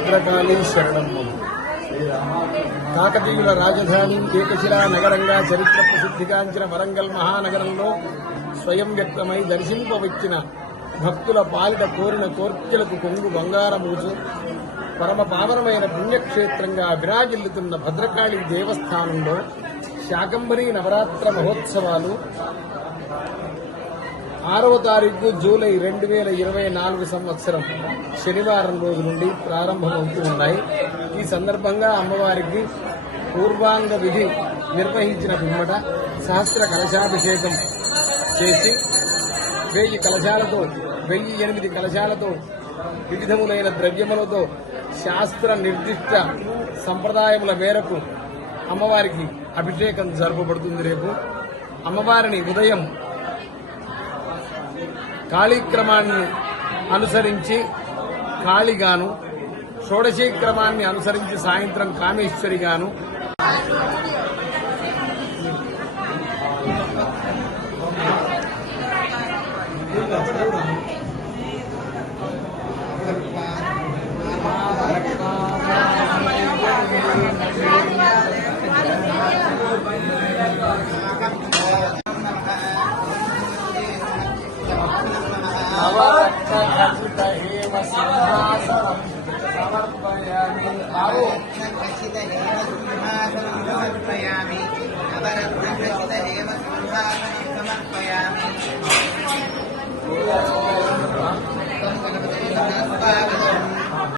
భద్రకాళీ శరణమ్మ. కాకతీయుల రాజధాని ఏకశిలా నగరంగా చరిత్ర ప్రసిద్ధిగాంచిన వరంగల్ మహానగరంలో స్వయం వ్యక్తమై దర్శింపవచ్చిన భక్తుల పాలిట కోరిన కోర్కెలకు కొంగు బంగారమూచు పరమ పావనమైన పుణ్యక్షేత్రంగా విరాజిల్లుతున్న భద్రకాళి దేవస్థానంలో శాకంబరి నవరాత్ర మహోత్సవాలు 6వ తారీఖు జూలై 2024 సంవత్సరం శనివారం రోజు నుండి ప్రారంభమవుతూ ఉన్నాయి. ఈ సందర్భంగా అమ్మవారికి పూర్వాంగ విధి నిర్వహించిన పిమ్మట సహస్ర కలశాభిషేకం చేసి 1008 కలశాలతో వివిధములైన ద్రవ్యములతో శాస్త్ర నిర్దిష్ట సంప్రదాయముల మేరకు అమ్మవారికి అభిషేకం జరపబడుతుంది. రేపు అమ్మవారిని ఉదయం కాళీక్రమాన్ని అనుసరించి కాళిగాను, షోడశీ క్రమాన్ని అనుసరించి సాయంత్రం కామేశ్వరిగాను, సమర్పయామి